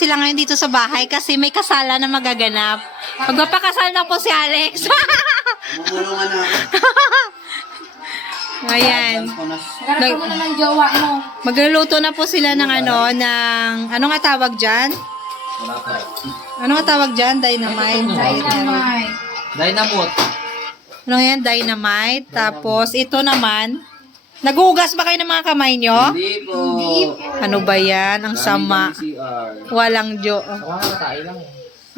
sila ngayon dito sa bahay kasi may kasala na magaganap. Magpapakasal na po si Alex. Mamulungan na ako. Ayan. Nagkaroon mo na ng jowa mo. Magluluto na po sila ng ano nga tawag dyan? Ano nga tawag dyan? Dynamite. Dynamite. Dynamite. Ano yan? Dynamite. Tapos, ito naman. Nagugas ba kayo ng mga kamay nyo? Hindi po. Ano ba yan? Ang sama. CR. Walang jo. Ako nga tayo lang.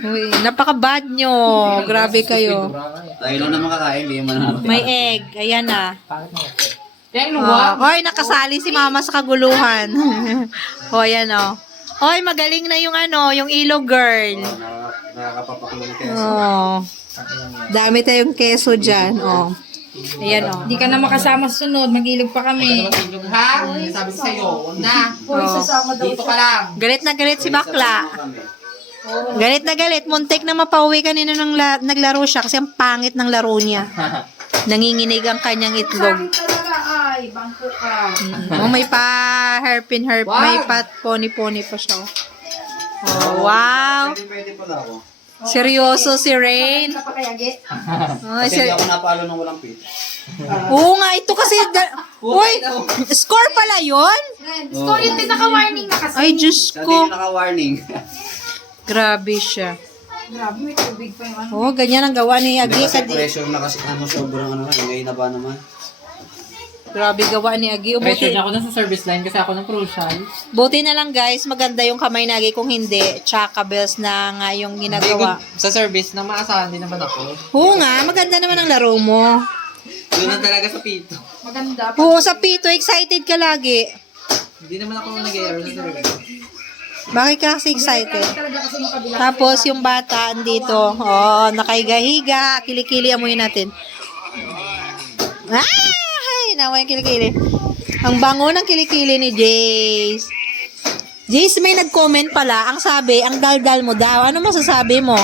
Uy, napaka-bad nyo. Grabe kayo. Tayo lang naman kakain, hindi man natin. May egg. Ayan na. Pangit mo. Yan luwa. Hoy, nakasali si mama sa kaguluhan. O, ayan o. Hoy, magaling na yung ilog girl. Nakakapapakulo ng keso. Oh. Dami tayong keso dyan. Oh. Ayan o. Hindi ka na makasama sa sunod. Mag-ilog pa kami. Ha? Sabi ko sa'yo, huwag na. Oh. Dito ka lang. Galit na galit si Bakla. Galit na galit. Muntik na mapauwi kanina nung naglaro siya kasi ang pangit ng laro niya. Nanginginig ang kanyang itlog. talaga ay, bangko ka. Oh, may pa hairpin, may pa pony-pony pa siya. Oh, wow. Pwede pala ako. Seryoso si Rain. Napakayagi. Oh, Kasi hindi ako napalo ng walang pit. Oo nga, ito kasi... Uy, score pala yun? Score yung pinaka-warning na kasi. Ay, Diyos Sa ko. yung naka-warning. Grabe siya. Grabe, may tubig pa yung ano. Oh, ganyan ang gawa ni Agi. Kasi pressure na kasi sobrang ngayon na ba naman? Grabe gawa ni Agi. Pressure niya ako na sa service line kasi ako ng crucial. Buti na lang guys, maganda yung kamay ni Agi. Kung hindi, tsaka bells na nga yung ginagawa. Sa service, na maasahan din naman ako. Oo nga, maganda naman ang laro mo. Doon na talaga sa pito. Maganda. Oo, sa Pito, excited ka lagi. Hindi naman ako nag-air sa service. Bakit ka kasi excited? Talaga kasi yung kabila. Tapos yung bata andito, oh, nakaiga-higa, kilikili amuyin natin. Ay, nawa yung kilikili. Ang bango ng kilikili ni Jace. Jace, may nag-comment pala. Ang sabi, ang daldal mo daw. Ano masasabi mo?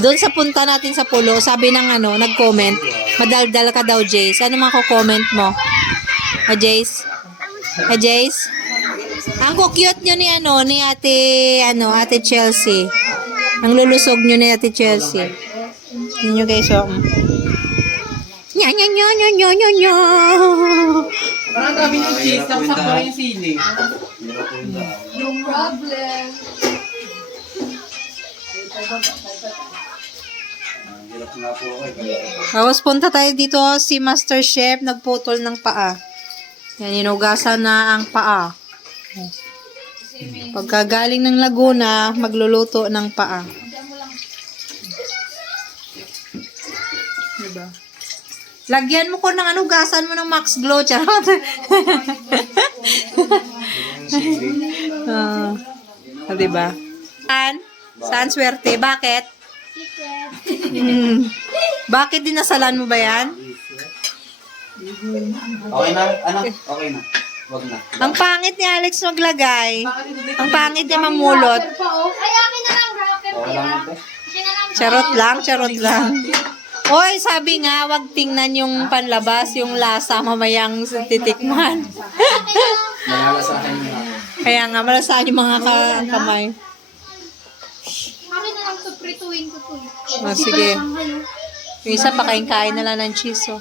Doon sa punta natin sa pulo, sabi ng nag-comment, madaldal ka daw, Jace. Ano mako-comment mo? Ha, Jace? Ha, Jace? Ang cute nyo ni Ate Chelsea. Ang lulusog nyo ni Ate Chelsea. Yun nyo guys, oh. Nya, nya, nya, nya, nya, nya, nya. Parang dami ng cheese, tapos sakto rin yung sili. No problem. Hirap nga po ako eh. Tapos punta tayo dito, si Master Chef nagputol ng paa. Yan, inugasan na ang paa. Pagkagaling ng Laguna, magluluto ng paa. Diba? Lagyan mo ko ng gasan mo ng Max Glow, charot. Diba? Saan swerte? Bakit? Bakit dinasalan mo ba yan? Okay na? Ano? Okay na. Wag na. Ang pangit ni Alex maglagay. Ang pangit niya mamulot. Ay, akin na lang, rapper. Okay lang ito. Charot lang, charot lang. Oy, sabi nga, wag tingnan yung panlabas, yung lasa, mamayang titikman. Malalasahan nyo na. Kaya nga, malasahan yung mga kamay. Akin na lang to, prituin ko to. Oh, sige. Yung isa, pakain-kain na lang ng cheese, oh.